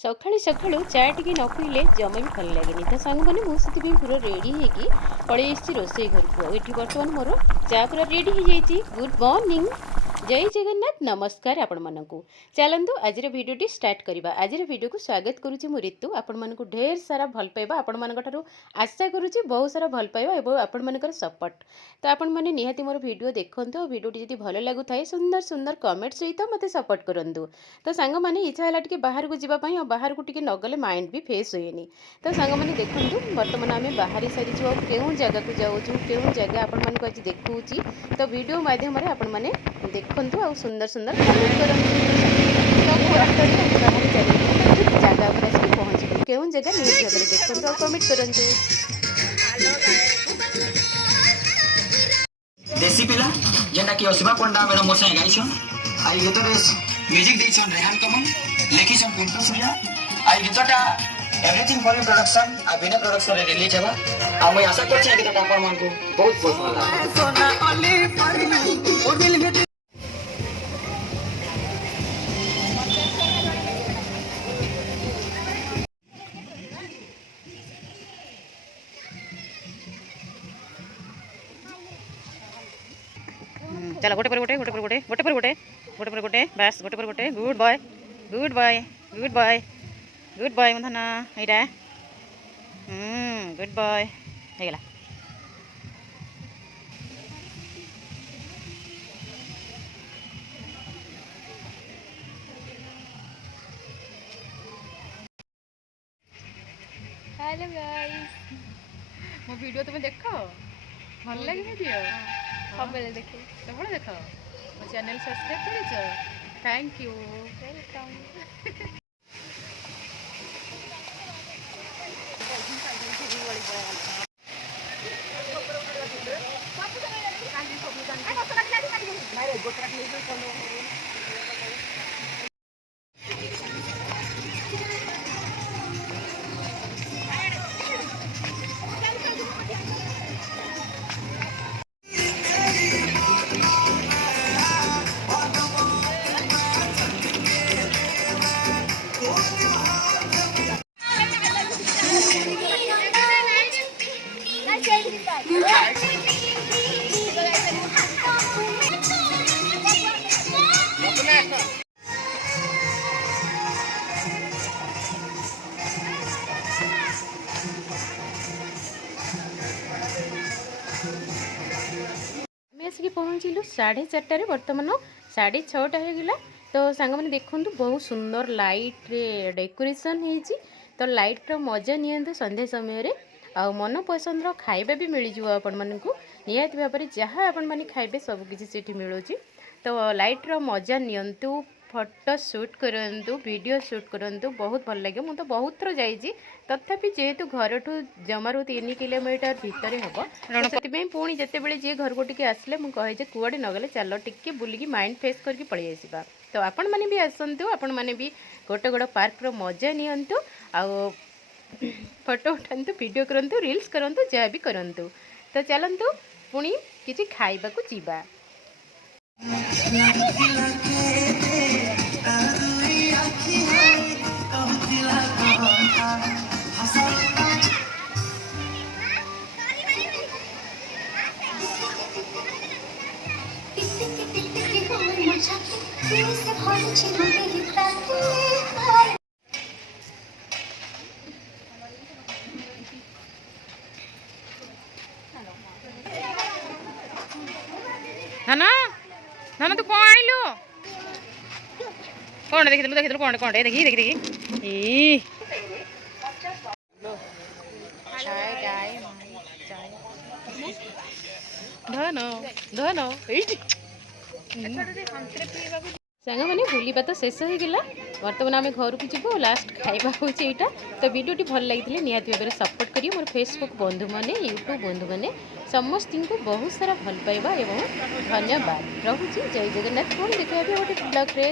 ସକାଳୁ ସକାଳୁ ଚା ଟିକେ ନ ପିଇଲେ ଜମା ବି ଭଲ ଲାଗେନି। ତ ସାଙ୍ଗମାନେ ମୁଁ ସେଥିପାଇଁ ପୁରା ରେଡ଼ି ହେଇକି ପଳେଇ ଆସିଛି ରୋଷେଇ ଘରକୁ। ଆଉ ଏଠି ବର୍ତ୍ତମାନ ମୋର ଚା ପୁରା ରେଡ଼ି ହେଇଯାଇଛି। ଗୁଡ୍ ମର୍ଣ୍ଣିଂ, ଜୟ ଜଗନ୍ନାଥ, ନମସ୍କାର ଆପଣମାନଙ୍କୁ। ଚାଲନ୍ତୁ ଆଜିର ଭିଡ଼ିଓଟି ଷ୍ଟାର୍ଟ କରିବା। ଆଜିର ଭିଡ଼ିଓକୁ ସ୍ୱାଗତ କରୁଛି ମୁଁ ରିତୁ। ଆପଣମାନଙ୍କୁ ଢେର ସାରା ଭଲ ପାଇବା ଆପଣମାନଙ୍କ ଠାରୁ ଆଶା କରୁଛି, ବହୁତ ସାରା ଭଲ ପାଇବା ଏବଂ ଆପଣମାନଙ୍କର ସପୋର୍ଟ। ତ ଆପଣମାନେ ନିହାତି ମୋର ଭିଡ଼ିଓ ଦେଖନ୍ତୁ। ଆଉ ଭିଡ଼ିଓଟି ଯଦି ଭଲ ଲାଗୁଥାଏ ସୁନ୍ଦର ସୁନ୍ଦର କମେଣ୍ଟ ସହିତ ମୋତେ ସପୋର୍ଟ କରନ୍ତୁ। ତ ସାଙ୍ଗମାନେ ଇଚ୍ଛା ହେଲା ଟିକେ ବାହାରକୁ ଯିବା ପାଇଁ, ଆଉ ବାହାରକୁ ଟିକେ ନ ଗଲେ ମାଇଣ୍ଡ ବି ଫ୍ରେଶ୍ ହୁଏନି। ତ ସାଙ୍ଗମାନେ ଦେଖନ୍ତୁ ବର୍ତ୍ତମାନ ଆମେ ବାହାରି ସାରିଛୁ। ଆଉ କେଉଁ ଜାଗାକୁ ଯାଉଛୁ, କେଉଁ ଜାଗା ଆପଣମାନଙ୍କୁ ଆଜି ଦେଖାଉଛି, ତ ଭିଡ଼ିଓ ମାଧ୍ୟମରେ ଆପଣମାନେ ଦେଖନ୍ତୁ ଆଉ ସୁନ୍ଦର ସୁନ୍ଦର କମେଣ୍ଟ କରନ୍ତୁ। ତ ମୁଁ ରାସ୍ତାରେ ଆମେ ବାହାରି ଚାଲିଲୁ, ତ ଠିକ୍ ଜାଗା ଉପରେ ଆସିକି ପହଞ୍ଚିଲୁ। କେଉଁ ଜାଗା ନିହାତି ଭାବରେ ଦେଖନ୍ତୁ ଆଉ କମେଣ୍ଟ କରନ୍ତୁ। देसी पिला जेना कि असीमा पंडा मैडम मोर संगे गाइछन आई गीतरे म्यूजिक देछन रेहान कमल लिखिछन पिंटू सूर्या आई गीतटा एवरीथिंग फॉर प्रोडक्शन आ बिना प्रोडक्शन रे रिलीज हेबा आ मैं आशा करछि ए गीतटा आपन मन को बहुत बहुत भल लागो सोना अली फरमी ओ दिल में चलो गोटे पर गोटे गोटे पर गोटे गोटे पर गोटे गोटे पर गोटे बस गोटे पर गोटे good boy good boy good boy good boy मधना एटा गुड बॉय हो गला। हेलो गाइस मो वीडियो तुम देख भल लगे वीडियो सब बेले देखे सब देख मो चैनल सब्सक्राइब कर थैंक यू वेलकम। आसिक पहुँचलु 4:30 बर्तमान 6:30 होगा। तो सांग मैंने देखूँ बहुत सुंदर लाइट रे डेकोरेशन होती। तो लाइट्र मजा नियंतु संध्या समय आ मन पसंद खाଇବା भी मिल जाव आपण मानक निहाती भाव में जहाँ आपण मैंने खाइबे सबकि मिलूँ। तो लाइट्र मजा नियंतु, फोटो शूट करंतु, वीडियो शूट करंतु, बहुत भल लगे। मुझे तो बहुत थर जाइए तथापि जेहेतु घर ठू जमारू 3 किलोमीटर भितर हम से पुणी जिते बड़े जी घर को टी आसले मुझे कूड़े न गले चलो टिके बुलिकी माइंड फ्रेश करके पलि आसवा। तो आपण मैंने भी आसतु, आपण मैंने भी गोटेगड़ पार्क मजा नियंतु, आउ फोटो उठातु, वीडियो करंतु, रील्स करंतु, जहाँ भी करंतु। तो चलतु पुणी किसी खाइबा को जीवा। नाना नाना तू कौन आइलु कौन देखिलु कौन कौन देखी देखी देखी ई चाय गाय चाय धनो धनो सांग मैंने बुलवा तो शेष होगा। बर्तमान आम घर को जीव लास्ट खाइबा हूँ यहाँ। तो वीडियोटी भल लगी निहाती भाव में सपोर्ट करिए। मोर फेसबुक बंधु मैंने, यूट्यूब बंधु मैंने समस्त को बहुत सारा भल पाइबा एवं धन्यवाद। रहुची जय जगन्नाथ। पुणी देखा गोटे ब्लॉग रे।